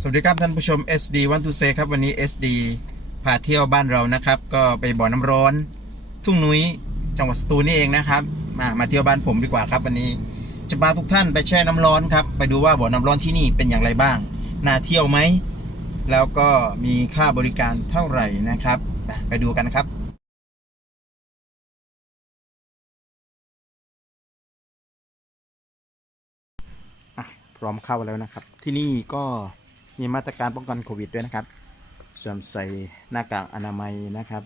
สวัสดีครับท่านผู้ชม SD วันทูเซครับวันนี้ SD พาเที่ยวบ้านเรานะครับ ก็ไปบ่อน้ำร้อน ทุ่งนุ้ยจังหวัดสตูลนี่เองนะครับ มามาเที่ยวบ้านผมดีกว่าครับ วันนี้จะพาทุกท่านไปแช่น้ำร้อนครับไปดูว่าบ่อน้ำร้อนที่นี่เป็นอย่างไรบ้างน่าเที่ยวไหมแล้วก็มีค่าบริการเท่าไหร่นะครับ ไปดูกันครับพร้อมเข้าแล้วนะครับ ที่นี่ก็ มีมาตรการป้องกันโควิดด้วยนะครับสวมใส่หน้ากากอนามัยนะครับ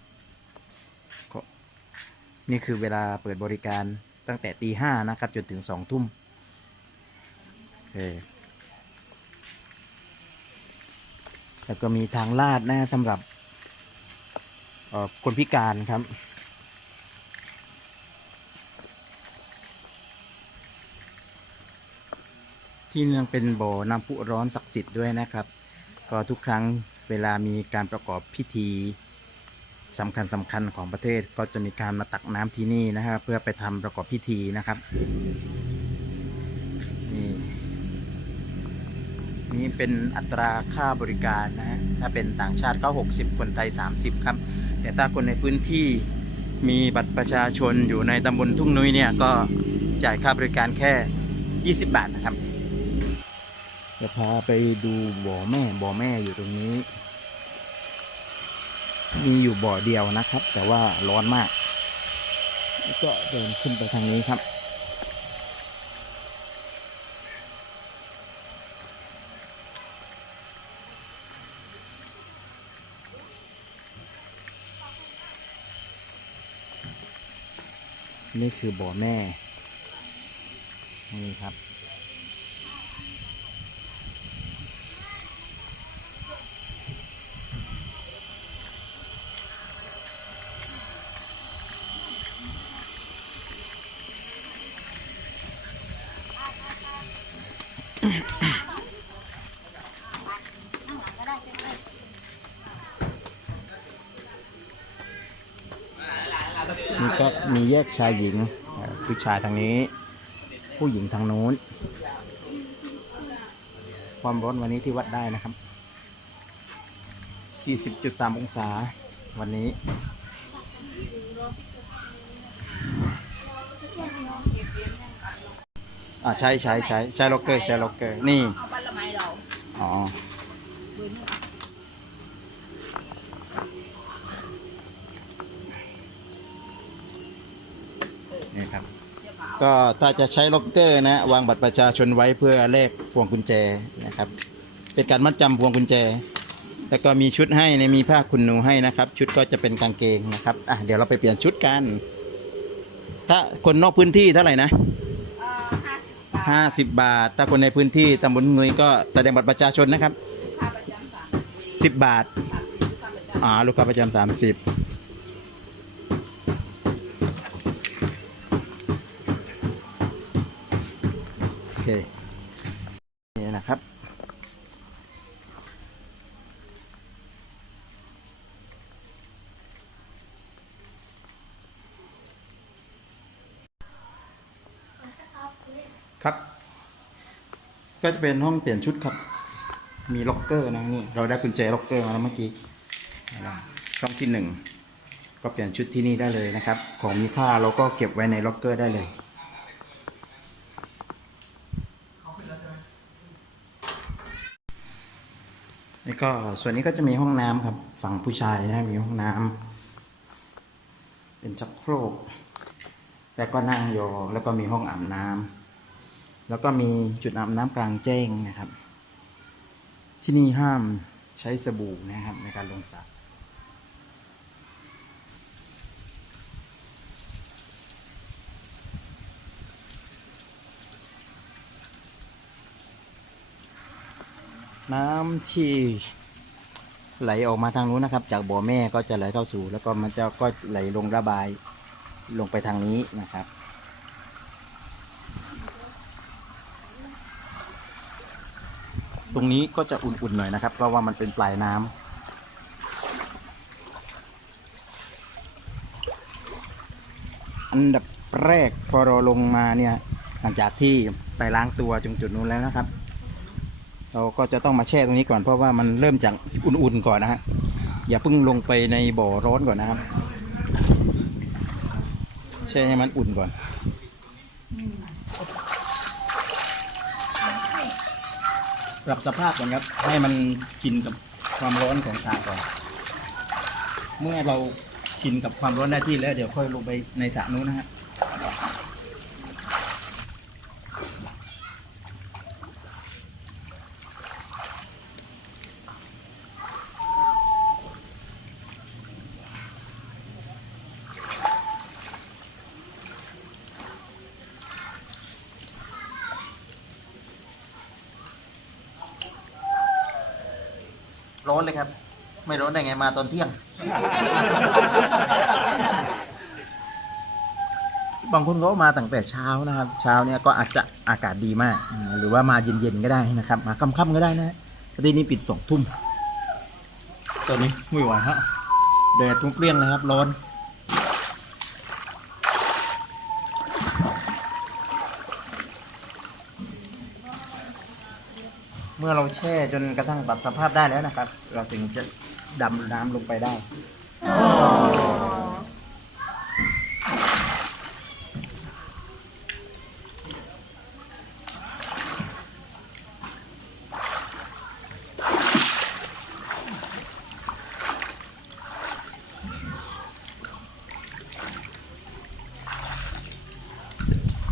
นี่คือเวลาเปิดบริการตั้งแต่ตีห้านะครับ จนถึงสองทุ่มแล้วก็มีทางลาดนะสำหรับออคนพิการครับ ที่นี่ยังเป็นบ่อน้ำพุร้อนศักดิ์สิทธิ์ด้วยนะครับ ก็ทุกครั้งเวลามีการประกอบพิธีสำคัญสำคัญของประเทศก็จะมีการมาตักน้ำที่นี่นะครับเพื่อไปทำประกอบพิธีนะครับนี่นี่เป็นอัตราค่าบริการนะฮะถ้าเป็นต่างชาติก็ 60 คนไทย 30 ครับ แต่ถ้าคนในพื้นที่มีบัตรประชาชนอยู่ในตำบลทุ่งนุ้ยเนี่ยก็จ่ายค่าบริการแค่ 20 บาทนะครับ จะพาไปดูบ่อแม่ บ่อแม่อยู่ตรงนี้ มีอยู่บ่อเดียวนะครับ แต่ว่าร้อนมาก ก็เดินขึ้นไปทางนี้ครับนี่คือบ่อแม่ นี่ครับ นี่ก็มีแยกชายหญิง ผู้ชายทางนี้ ผู้หญิงทางนู้น ความร้อนวันนี้ที่วัดได้นะครับ 40.3 องศาวันนี้อ่าใช้ใช้ใช้ใช้ล็อกเกอร์ใช้ล็อกเกอร์นี่อาบัตรละไม้เราอ๋ นี่ครับ ก็ถ้าจะใช้ล็อกเกอร์นะวางบัตรประชาชนไว้เพื่อเลขพวงกุญแจนะครับ เป็นการมัดจำพวงกุญแจ แล้วก็มีชุดให้นมีผ้าคุณหนูให้นะครับ ชุดก็จะเป็นกางเกงนะครับอะเดี๋ยวเราไปเปลี่ยนชุดกัน ถ้าคนนอกพื้นที่เท่าไหร่นะห้าสิบบาท50บถ้าคนในพื้นที่ตำบลงุยก็แสดงบัตรประชาชนนะครับสิบบาท สามสิบค่าประจำสามสิบ นี่นะครับ ครับ ก็จะเป็นห้องเปลี่ยนชุดครับ มีล็อกเกอร์นะนี่ เราได้กุญแจล็อกเกอร์มาแล้วเมื่อกี้ช่องที่หนึ่งก็เปลี่ยนชุดที่นี่ได้เลยนะครับ ของมีค่าเราก็เก็บไว้ในล็อกเกอร์ได้เลย นี่ก็ส่วนนี้ก็จะมีห้องน้ำครับ ฝั่งผู้ชายนะมีห้องน้ำเป็นชักโครก แล้วก็นั่งยองแล้วก็มีห้องอาบน้ำแล้วก็มีจุดอาบน้ำกลางแจ้งนะครับ ที่นี่ห้ามใช้สบู่นะครับในการลงสระ น้ำที่ไหลออกมาทางนู้นนะครับ จากบ่อแม่ก็จะไหลเข้าสู่ แล้วก็มันจะก็ไหลลงระบายลงไปทางนี้นะครับ ตรงนี้ก็จะอุ่นๆหน่อยนะครับ เพราะว่ามันเป็นปลายน้ำอันดับแรกพอเราลงมาเนี่ยหลังจากที่ไปล้างตัวจงจุดนู้นแล้วนะครับ เราก็จะต้องมาแช่ตรงนี้ก่อนเพราะว่ามันเริ่มจากอุ่นๆก่อนนะฮะอย่าเพิ่งลงไปในบ่อร้อนก่อนนะครับ แช่ให้มันอุ่นก่อนปรับสภาพก่อนครับ ให้มันชินกับความร้อนของสระก่อน เมื่อเราชินกับความร้อนได้ที่แล้ว เดี๋ยวค่อยลงไปในสระนู้นนะฮะ ร้อนเลยครับ ไม่ร้อนได้ไงมาตอนเที่ยง บางคนก็มาตั้งแต่เช้านะครับ เช้าเนี่ยก็อาจจะอากาศดีมาก หรือว่ามาเย็นๆก็ได้นะครับ มาค่ำๆก็ได้นะที่นี่ปิดสองทุ่มตอนนี้ไม่ไหวฮะแดดทุ่งเปรี้ยงเลยครับร้อน เมื่อเราแช่จนกระทั่งปรับสภาพได้แล้วนะครับ เราถึงจะดำน้ำลงไปได้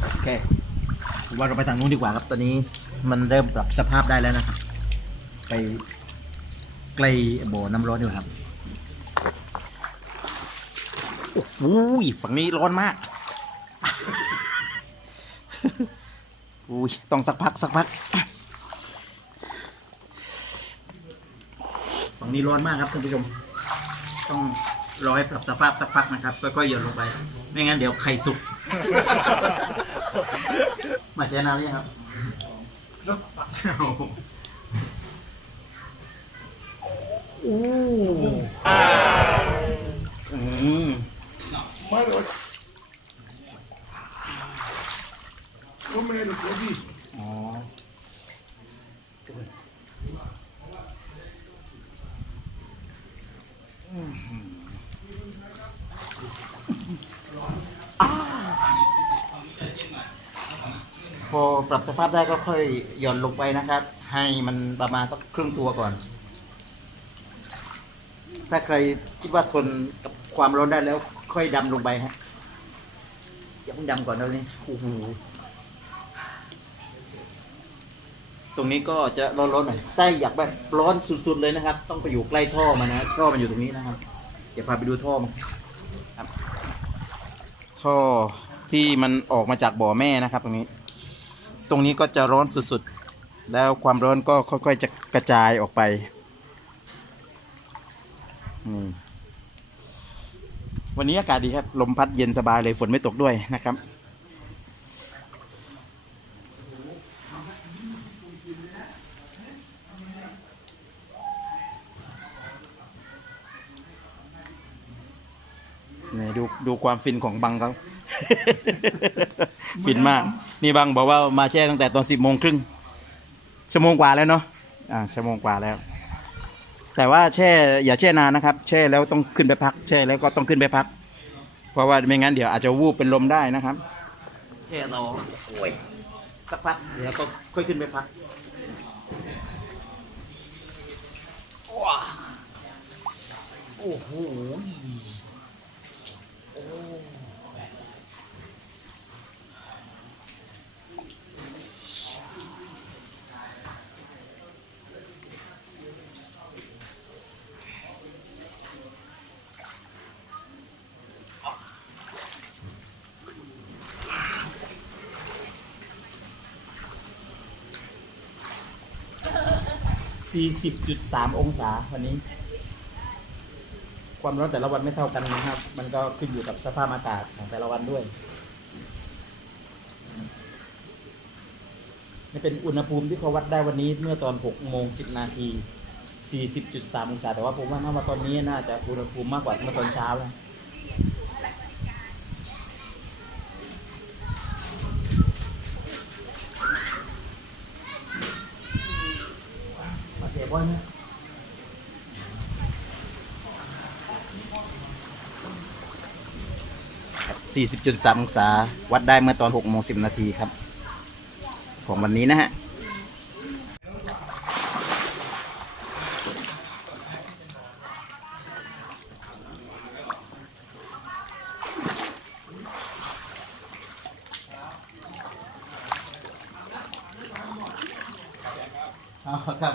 โอเคผมว่าเราไปทางนู้นดีกว่าครับตอนนี้ มันเริ่มปรับสภาพได้แล้วนะครับ ไปใกล้บ่อน้ำร้อนดีกว่ครับโอ้โหฝั่งนี้ร้อนมากอุ้ยต้องสักพักสักพักฝั่งนี้ร้อนมากครับท่านผู้ชม ต้องรอให้ปรับสภาพสักพักนะครับค่อยๆหย่อนลงไป ไม่งั้นเดี๋ยวไข่สุก มาเจอนานหรือยังครับ โอ้อืม Come eri così? อ๋อ พอปรับสภาพได้ก็ค่อยหย่อนลงไปนะครับ ให้มันประมาณสักครึ่งตัวก่อน ถ้าใครคิดว่าทนกับความร้อนได้แล้วค่อยดำลงไปฮะอย่าเพิ่งดำก่อนนะนี่โอ้โหตรงนี้ก็จะร้อนๆหน่อยแต่อยากแบบร้อนสุดๆเลยนะครับ ต้องไปอยู่ใกล้ท่อมันนะท่อมันอยู่ตรงนี้นะครับเดี๋ยวพาไปดูท่อมันครับท่อที่มันออกมาจากบ่อแม่นะครับ ตรงนี้ ตรงนี้ก็จะร้อนสุดๆ แล้วความร้อนก็ค่อยๆจะกระจายออกไปนี่วันนี้อากาศดีครับ ลมพัดเย็นสบายเลยฝนไม่ตกด้วยนะครับ นี่ดูดูความฟินของบังเขา ฟินมาก นี่บังบอกว่ามาแช่ตั้งแต่ตอนสิบโมงครึ่งชั่วโมงกว่าแล้วเนาะอ่าชั่วโมงกว่าแล้ว แต่ว่าแช่อย่าแช่นานนะครับ แช่แล้วต้องขึ้นไปพัก แช่แล้วก็ต้องขึ้นไปพัก เพราะว่าไม่งั้นเดี๋ยวอาจจะวูบเป็นลมได้นะครับ แช่รอโอ้ยสักพักเดี๋ยวก็ค่อยขึ้นไปพักว้าโอ้โห 40.3 องศาวันนี้ ความร้อนแต่ละวันไม่เท่ากันนะครับ มันก็ขึ้นอยู่กับสภาพอากาศของแต่ละวันด้วยนี่เป็นอุณหภูมิที่เขาวัดได้วันนี้เมื่อตอน6โมง10 นาที 40.3 องศา แต่ว่าผมว่าน่าว่าตอนนี้น่าจะอุณหภูมิมากกว่าเมื่อตอนเช้า แล้ว40.3องศาวัดได้เมื่อตอน6โมง10 นาทีครับ ของวันนี้นะฮะ อ๋อครับ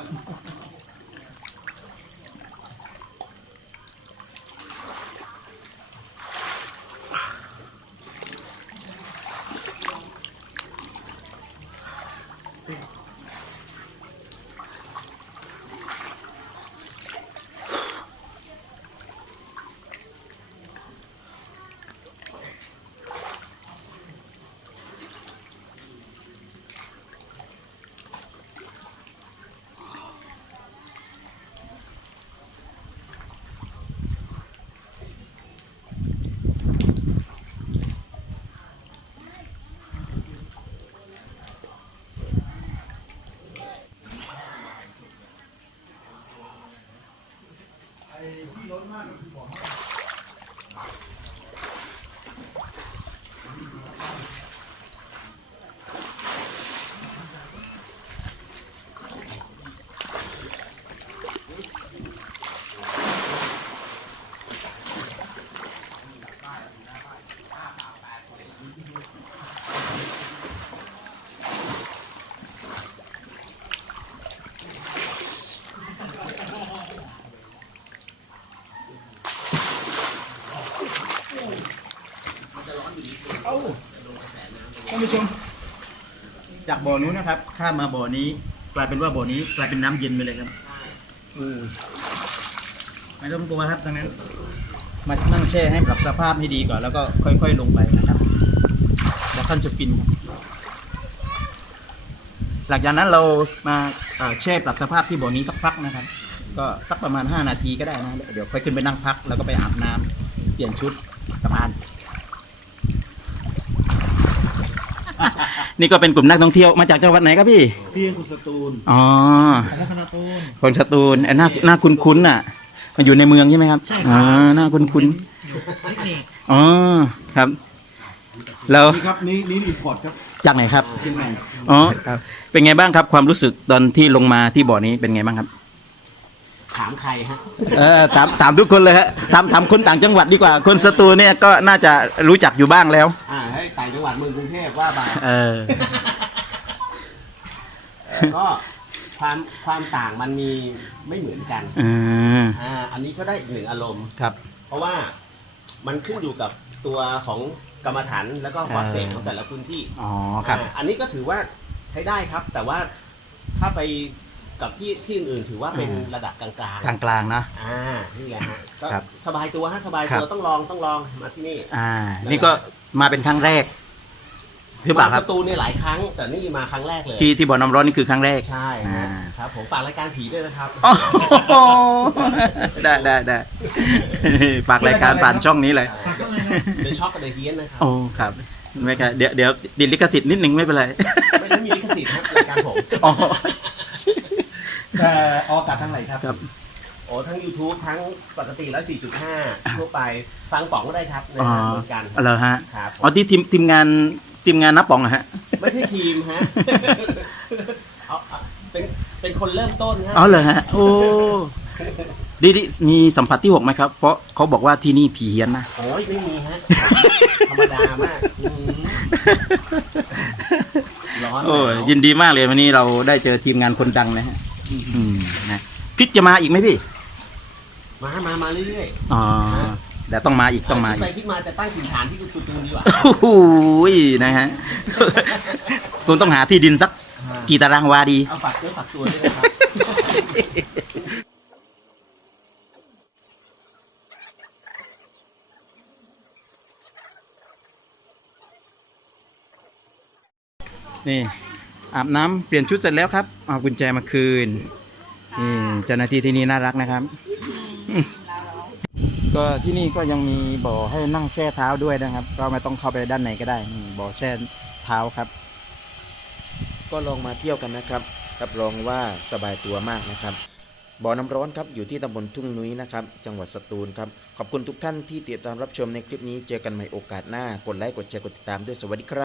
ท่านผู้ชม จากบ่อนู้นนะครับ ข้ามมาบ่อนี้ กลายเป็นว่าบ่อนี้กลายเป็นน้ำเย็นไปเลยครับอืมไม่ต้องกลัวครับตรงนั้น มานั่งแช่ให้ปรับสภาพให้ดีก่อน แล้วก็ค่อยๆลงไปนะครับ แล้วท่านจะฟินครับหลังจากนั้นเรามาแช่ปรับสภาพที่บ่อนี้สักพักนะครับ ก็สักประมาณ 5 นาทีก็ได้นะ เดี๋ยวค่อยขึ้นไปนั่งพัก แล้วก็ไปอาบน้ำเปลี่ยนชุดกลับบ้าน นี่ก็เป็นกลุ่มนักท่องเที่ยวมาจากจังหวัดไหนครับพี่ พี่คุณสตูลอ๋อคณะคณะตูนคนสตูลไอ้หน้าหน้าคุ้นๆน่ะ มันอยู่ในเมืองใช่ไหมครับใช่ครับอ๋อหน้าคุ้นๆอ๋อครับ แล้วนี่ครับนี่นี่รีพอร์ตครับจากไหนครับ เชียงใหม่อ๋อครับ เป็นไงบ้างครับ ความรู้สึกตอนที่ลงมาที่บ่อนี้เป็นไงบ้างครับ ถามใครฮะ เออถามถามทุกคนเลยฮะถามถามคนต่างจังหวัดดีกว่า คนสตูลเนี่ยก็น่าจะรู้จักอยู่บ้างแล้ว อ่าให้ ต่างจังหวัดเมืองกรุงเทพว่าไปเออ ก็ความความต่างมันมีไม่เหมือนกันอืมอ่าอันนี้ก็ได้อีกหนึ่งอารมณ์ ครับ เพราะว่ามันขึ้นอยู่กับตัวของกรรมฐานแล้วก็วัดเศษเออของแต่ละพื้นที่อ๋อครับ อ่าอันนี้ก็ถือว่าใช้ได้ครับ แต่ว่าถ้าไปกับที่ที่อื่นๆถือว่าเป็นอ่าระดับกลางกลางๆนะๆอ่า นี่แหละฮะก็ครับสบายตัวฮะสบายครัตัวบต้องลองต้องลองมาที่นี่ อ่า นี่ก็ มาเป็นครั้งแรกหรือเปล่าคสรับตูเนี่ยหลายครั้ง แต่นี่มาครั้งแรกเลย ที่ที่บ่อน้ำร้อนนี่คือครั้งแรกใช่อ่าฮะครับผมฝากรายการผีด้วยนะครับ โอ้โหได้ได้ได้ฝากรายการผ่านช่องนี้เลย เดยช็อกกับเดยเฮียนนะครับ โอ้ครับไม่ครับเดี๋ยวเดี๋ยวดิดลิขสิทธิ์นิดนึงไม่เป็นไรไม่ได้มีลิขสิทธิ์ครับรายการผม อ๋อออกอากาศทางไหนครับ ครับโอ้ทั้ง YouTube ทั้งปกติแล้ว4.5 ทั่วไปฟังป๋องก็ได้ครับนะอ๋อฮะเหมือนกันเหรอฮะครับผมอ๋อที่ทีมทีมงานทีมงานนับปองอะฮะ ไม่ใช่ทีมฮะเอาเอาเป็นเป็นคนเริ่มต้นฮะ อ๋อเหรอฮะ โอ้ดิดิมีสัมผัสที่หกไหมครับ เพราะเขาบอกว่าที่นี่ผีเฮี้ยนนะ โอ้ยไม่มีฮะ ธรรมดามากอืมร้อนโอ้ยหนาวยินดีมากเลยวันนี้เราได้เจอทีมงานคนดังนะฮะอืมนะคิดจะมาอีกไหมพี่ มา มา มาเรื่อยอ๋อแต่ต้องมาอีกๆต้องมาคิดอีไปกคิดมาจะตั้งถิ่นฐานที่กุสุตูนดีกว่า โอ้โหนะฮะ คุณต้องหาที่ดินสักกี่ตารางวาดี เอาฝากเนื้อฝากตัวด้วยนะครับ นี่อาบน้ำเปลี่ยนชุดเสร็จแล้วครับ เอากุญแจมาคืนนี่เจ้าหน้าที่ที่นี่น่ารักนะครับอืม ก็ที่นี่ก็ยังมีบ่อให้นั่งแช่เท้าด้วยนะครับ ก็ไม่ต้องเข้าไปด้านในก็ได้นี่บ่อแช่เท้าครับ ก็ลองมาเที่ยวกันนะครับรับรองว่าสบายตัวมากนะครับ บ่อน้ำร้อนครับอยู่ที่ตำบลทุ่งนุ้ยนะครับ จังหวัดสตูลครับ ขอบคุณทุกท่านที่ติดตามรับชมในคลิปนี้ เจอกันใหม่โอกาสหน้ากดไลค์กดแชร์กดติดตามด้วยสวัสดีครับ